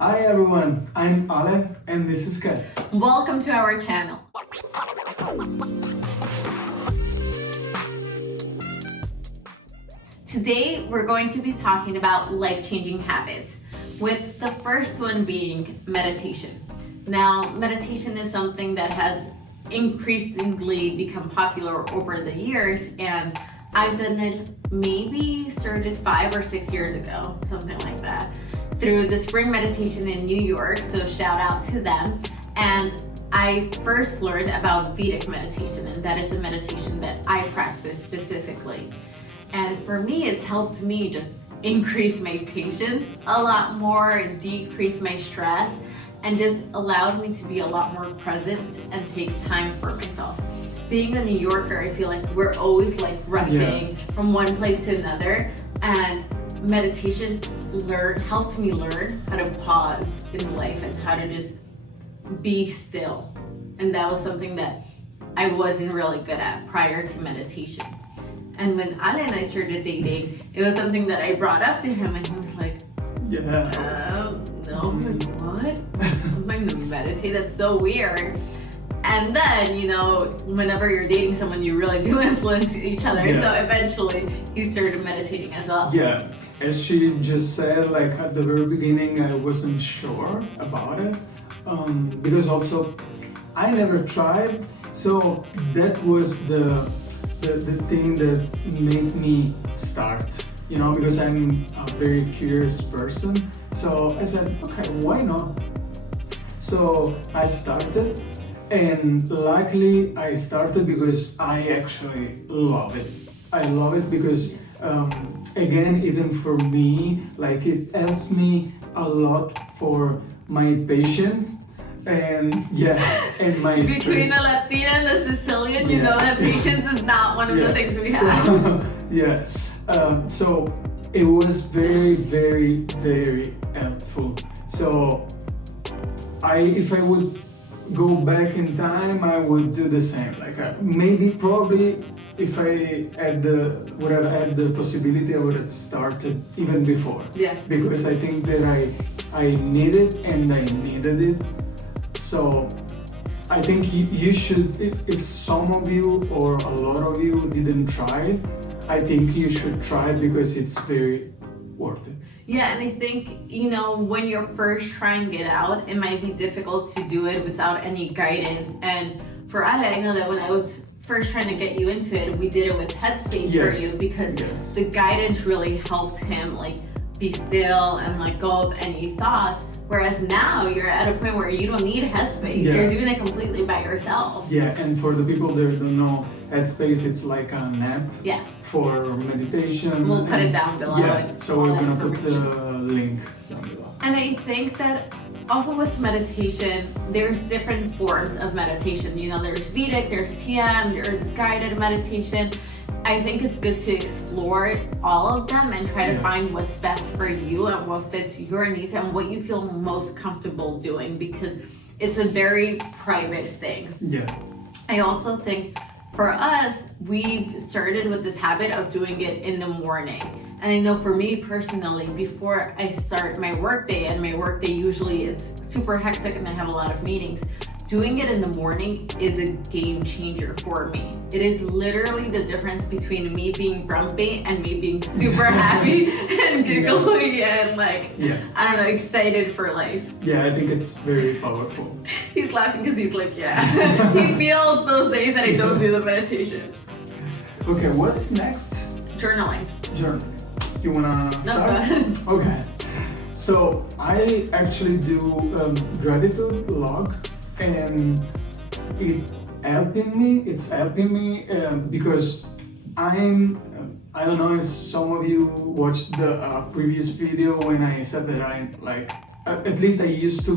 Hi everyone, I'm Ale and this is Kat. Welcome to our channel. Today we're going to be talking about life-changing habits, with the first one being meditation. Now, meditation is something that has increasingly become popular over the years, and I've done it started 5 or 6 years ago, something like that, through the spring meditation in New York, so shout out to them. And I first learned about Vedic meditation, and that is the meditation that I practice specifically. And for me, it's helped me just increase my patience a lot more, decrease my stress, and just allowed me to be a lot more present and take time for myself. Being a New Yorker, I feel like we're always like rushing from one place to another, and meditation helped me learn how to pause in life and how to just be still. And that was something that I wasn't really good at prior to meditation. And when Ale and I started dating, it was something that I brought up to him, and he was like, no, I'm like, what? I'm like, to meditate? That's so weird. And then, whenever you're dating someone, you really do influence each other. Yeah. So eventually, he started meditating as well. Yeah, as she just said, like at the very beginning, I wasn't sure about it. Because also, I never tried. So that was the thing that made me start, because I'm a very curious person. So I said, okay, why not? So I started. And luckily I started because I actually love it. I love it because, again, even for me, like it helps me a lot for my patience and my stress. Between the Latina and the Sicilian, you know that patience is not one of the things we have. So it was very, very, very helpful. So if I would go back in time, I would do the same. Like probably if I would have had the possibility, I would have started even before. Yeah. Because I think that I need it and I needed it. So I think you should, if some of you or a lot of you didn't try it, I think you should try it because it's very worth it. Yeah, and I think, when you're first trying it out, it might be difficult to do it without any guidance. And for Ale, I know that when I was first trying to get you into it, we did it with Headspace for you because the guidance really helped him be still and let go of any thoughts. Whereas now you're at a point where you don't need Headspace. Yeah. You're doing it completely by yourself. Yeah, and for the people that don't know, Headspace, it's like an app for meditation. We'll put it down below. Yeah, so we're gonna put the link down below. And I think that also with meditation, there's different forms of meditation. There's Vedic, there's TM, there's guided meditation. I think it's good to explore all of them and try to find what's best for you and what fits your needs and what you feel most comfortable doing, because it's a very private thing. Yeah. I also think for us, we've started with this habit of doing it in the morning. And I know for me personally, before I start my workday, and my workday usually is super hectic and I have a lot of meetings, doing it in the morning is a game changer for me. It is literally the difference between me being grumpy and me being super happy and giggly and excited for life. Yeah, I think it's very powerful. He's laughing because he's like, he feels those days that I don't do the meditation. Okay, what's next? Journaling. You wanna start? No, go ahead. Okay. So I actually do gratitude log. And it's helping me because I don't know if some of you watched the previous video when I said that at least I used to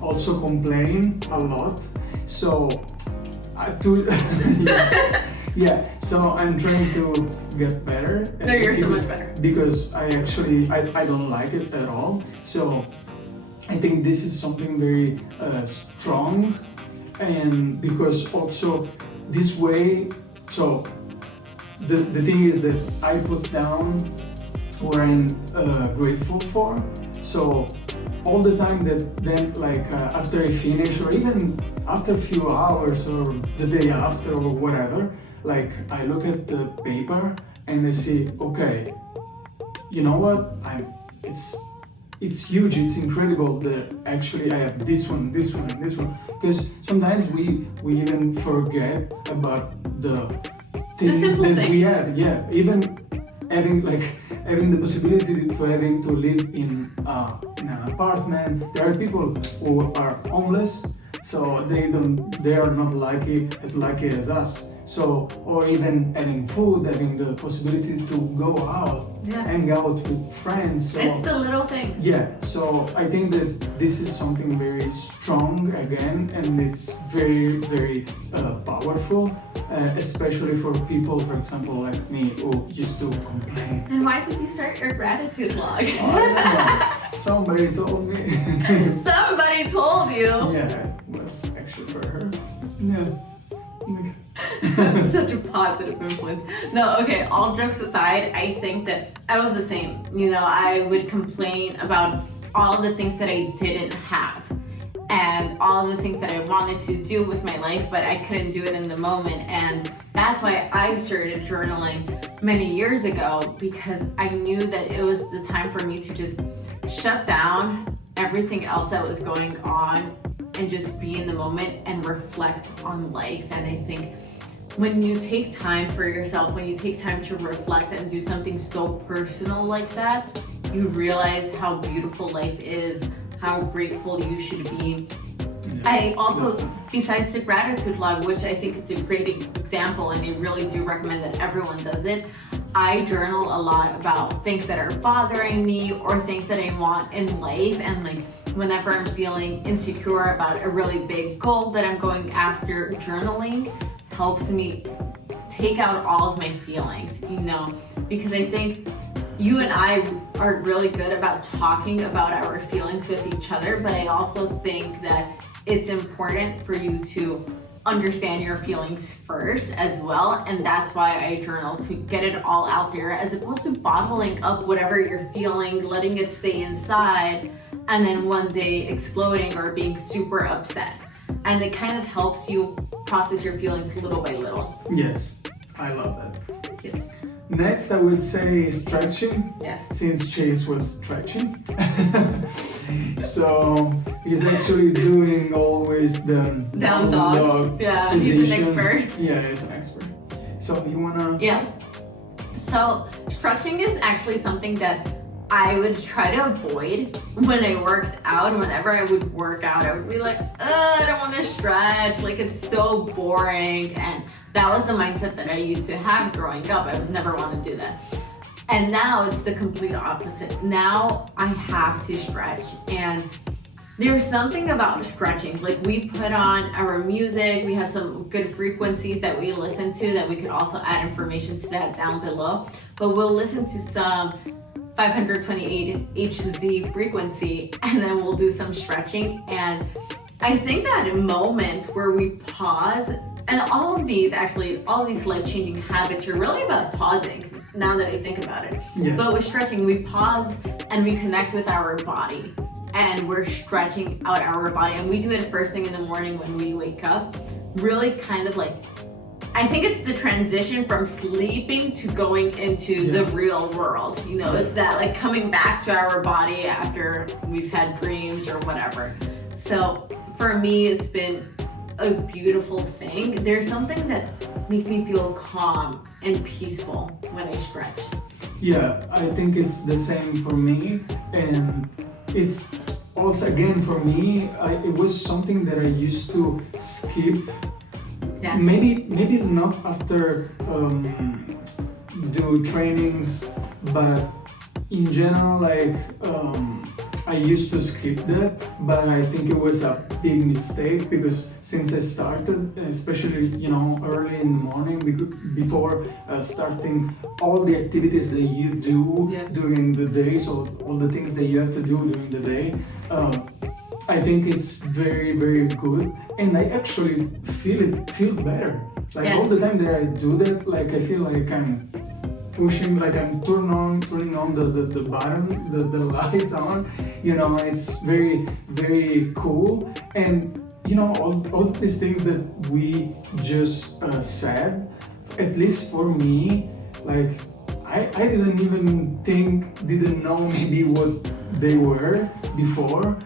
also complain a lot. So so I'm trying to get better. No, you're so much better. Because I don't like it at all. So I think this is something very strong, and because also this way, so the thing is that I put down what I'm grateful for. So all the time that then like after I finish, or even after a few hours or the day after or whatever, like I look at the paper and I see, okay, you know what, it's huge, it's incredible that actually I have this one, this one, and this one. Because sometimes we even forget about the things that we have. Yeah, even having the possibility to live in an apartment. There are people who are homeless, so they are not lucky as us. So, or even having food, having the possibility to go out, hang out with friends. So, it's the little things. Yeah, so I think that this is something very strong again, and it's very, very powerful, especially for people, for example, like me, who used to complain. And why did you start your gratitude log? Somebody told me. Somebody told you. Yeah, it was actually for her. Yeah. Such a positive influence. No, okay, all jokes aside, I think that I was the same. You know, I would complain about all the things that I didn't have and all the things that I wanted to do with my life, but I couldn't do it in the moment. And that's why I started journaling many years ago, because I knew that it was the time for me to just shut down everything else that was going on and just be in the moment and reflect on life. And I think when you take time for yourself, when you take time to reflect and do something so personal like that, you realize how beautiful life is, how grateful you should be. I also, besides the gratitude log, which I think is a great example, and I really do recommend that everyone does it, I journal a lot about things that are bothering me or things that I want in life. And like whenever I'm feeling insecure about a really big goal that I'm going after, journaling helps me take out all of my feelings, you know, because I think you and I are really good about talking about our feelings with each other, but I also think that it's important for you to understand your feelings first as well, and that's why I journal, to get it all out there, as opposed to bottling up whatever you're feeling, letting it stay inside, and then one day exploding or being super upset. And it kind of helps you process your feelings little by little. Yes, I love that. Yeah. Next, I would say stretching. Yes. Since Chase was stretching. So he's actually doing always the down dog. Yeah, position. he's an expert. Yeah, he's an expert. So you wanna? Yeah. So stretching is actually something that I would try to avoid when I worked out. Whenever I would work out, I would be like, I don't want to stretch. Like, it's so boring. And that was the mindset that I used to have growing up. I would never want to do that. And now it's the complete opposite. Now I have to stretch. And there's something about stretching. Like, we put on our music, we have some good frequencies that we listen to that we could also add information to that down below. But we'll listen to some 528 Hz frequency, and then we'll do some stretching. And I think that moment where we pause, and all of these life-changing habits are really about pausing, now that I think about it. Yeah. But with stretching, we pause and we connect with our body, and we're stretching out our body. And we do it first thing in the morning when we wake up, really kind of like, I think it's the transition from sleeping to going into the real world. You know, it's that like coming back to our body after we've had dreams or whatever. So for me, it's been a beautiful thing. There's something that makes me feel calm and peaceful when I stretch. Yeah, I think it's the same for me. And it's also, again, for me, it was something that I used to skip. Yeah. Maybe not after do trainings, but in general, like I used to skip that, but I think it was a big mistake, because since I started, especially early in the morning, before starting all the activities that you do during the day, so all the things that you have to do during the day, I think it's very, very good, and I actually feel better. Like all the time that I do that, like I feel like I'm pushing, like I'm turning on the button, the lights on, it's very, very cool. And all these things that we just said, at least for me, like I didn't even didn't know maybe what they were before,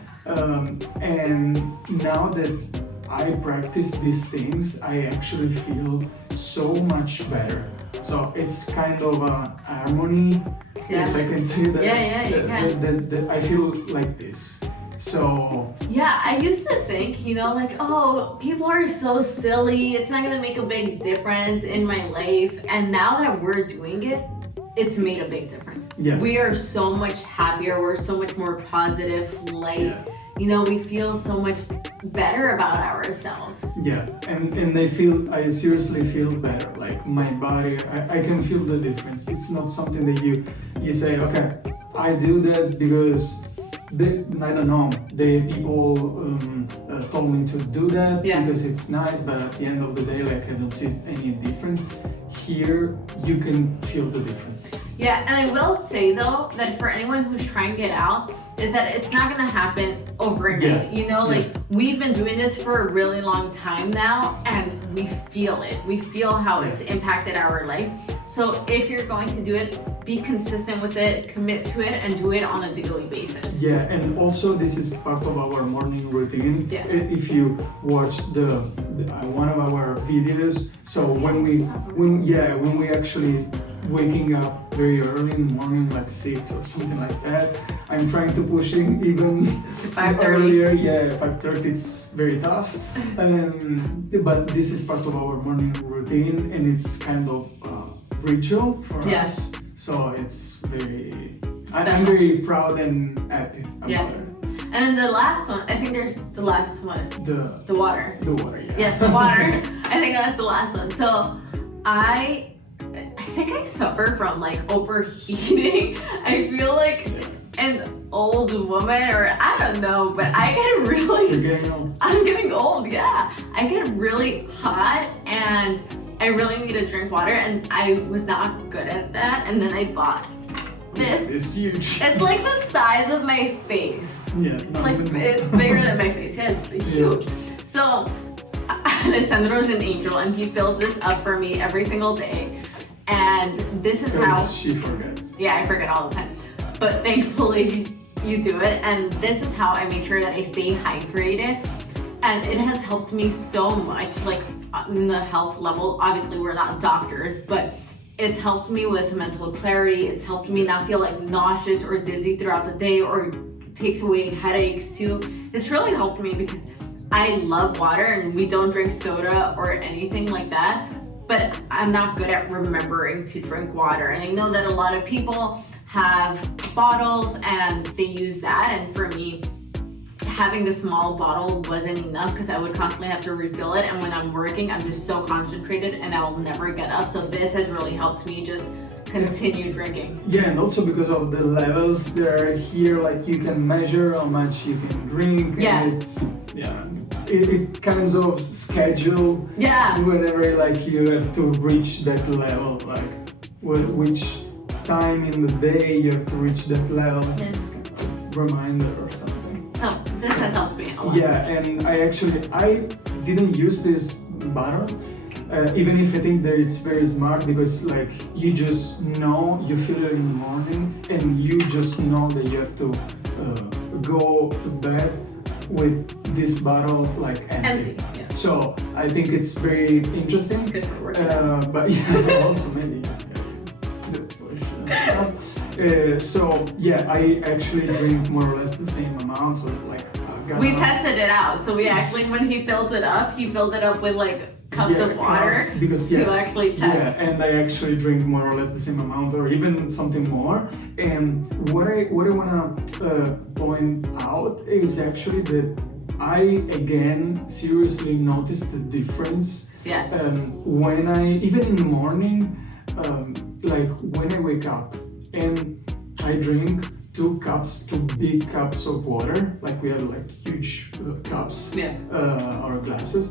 and now that I practice these things, I actually feel so much better. So it's kind of a harmony, if I can say that. That I feel like this. So yeah, I used to think, like, oh, people are so silly, it's not gonna make a big difference in my life. And now that we're doing it, it's made a big difference. Yeah. We are so much happier, we're so much more positive, light. Yeah. We feel so much better about ourselves. Yeah, and I seriously feel better. Like my body, I can feel the difference. It's not something that you say, okay, I do that because I don't know, people told me to do that because it's nice, but at the end of the day, like I don't see any difference. Here, you can feel the difference. Yeah, and I will say though, that for anyone who's trying to get out, is that it's not gonna happen overnight. We've been doing this for a really long time now, and we feel it. We feel how it's impacted our life. So if you're going to do it, be consistent with it, commit to it, and do it on a daily basis. Yeah, and also this is part of our morning routine. Yeah. If you watch the one of our videos, so when we actually waking up very early in the morning, like 6 or something like that, I'm trying to push in even 5:30. earlier. Yeah, 5:30 is very tough. But this is part of our morning routine, and it's kind of ritual for us. So it's very, I'm very proud and happy about it. And then the last one, I think there's the last one. The water. The water, yeah. Yes, the water. I think that's the last one. So I think I suffer from like overheating. I feel like an old woman, or I don't know, but I get really... You're getting old. I'm getting old, yeah. I get really hot and I really need to drink water, and I was not good at that, and then I bought this. It's huge. It's like the size of my face. Yeah. It's bigger than my face. Yeah, it's huge. So Alexandru is an angel, and he fills this up for me every single day. And this is how she forgets. Yeah, I forget all the time. But thankfully you do it, and this is how I make sure that I stay hydrated. And it has helped me so much, like in the health level. Obviously we're not doctors, but it's helped me with mental clarity. It's helped me not feel like nauseous or dizzy throughout the day, or takes away headaches too. It's really helped me because I love water, and we don't drink soda or anything like that, but I'm not good at remembering to drink water. And I know that a lot of people have bottles and they use that, and for me, having the small bottle wasn't enough because I would constantly have to refill it, and when I'm working, I'm just so concentrated and I'll never get up. So this has really helped me just continue drinking. Yeah, and also because of the levels that are here, like you can measure how much you can drink. Yeah. And it's it kind of schedule. Yeah. Whenever like you have to reach that level, like which time in the day you have to reach that level. Yes. It's kind of a reminder or something. So this has helped me a lot. Yeah, and I didn't use this bottle. Even if I think that it's very smart, because like you just know, you feel it in the morning, and you just know that you have to go to bed with this bottle like empty. Yeah. So I think it's very interesting. Good for work. But yeah, also maybe. So yeah, I actually drink more or less the same amount. So like we tested it out. So we actually, when he filled it up with like cups of water to actually check. Yeah, and I actually drink more or less the same amount, or even something more. And what I wanna point out is actually that I again seriously noticed the difference. Yeah. When even in the morning, like when I wake up and I drink 2 big cups of water, like we have like huge cups or glasses,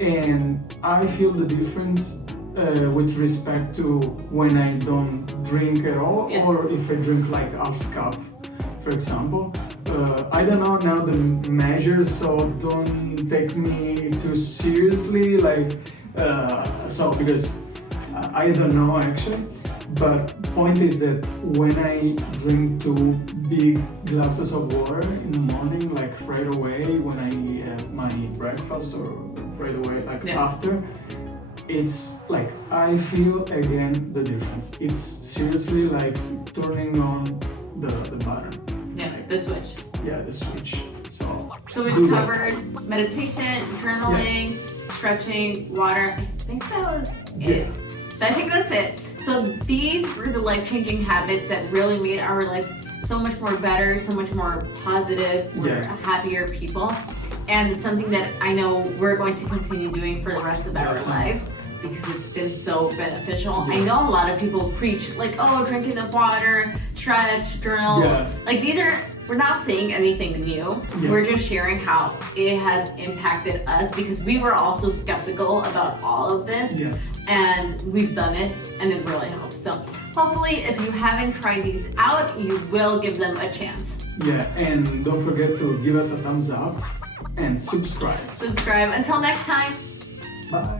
and I feel the difference with respect to when I don't drink at all, Yeah. or if I drink like half cup, for example. I don't know now the measures, so don't take me too seriously. So because I don't know actually. But point is that when I drink 2 big glasses of water in the morning, like right away when I have my breakfast, or right away like after, it's like I feel again the difference. It's seriously like turning on the button. Yeah, the switch. Yeah, the switch. So we've covered meditation, journaling, stretching, water. I think that was it. So I think that's it. So these were the life-changing habits that really made our life so much more better, so much more positive. We're happier people. And it's something that I know we're going to continue doing for the rest of our lives because it's been so beneficial. I know a lot of people preach like, oh, drink enough water, stretch, journal. Like we're not saying anything new. We're just sharing how it has impacted us because we were also skeptical about all of this. And we've done it and it really helps. So hopefully if you haven't tried these out, you will give them a chance. Yeah, and don't forget to give us a thumbs up and subscribe. Until next time. Bye.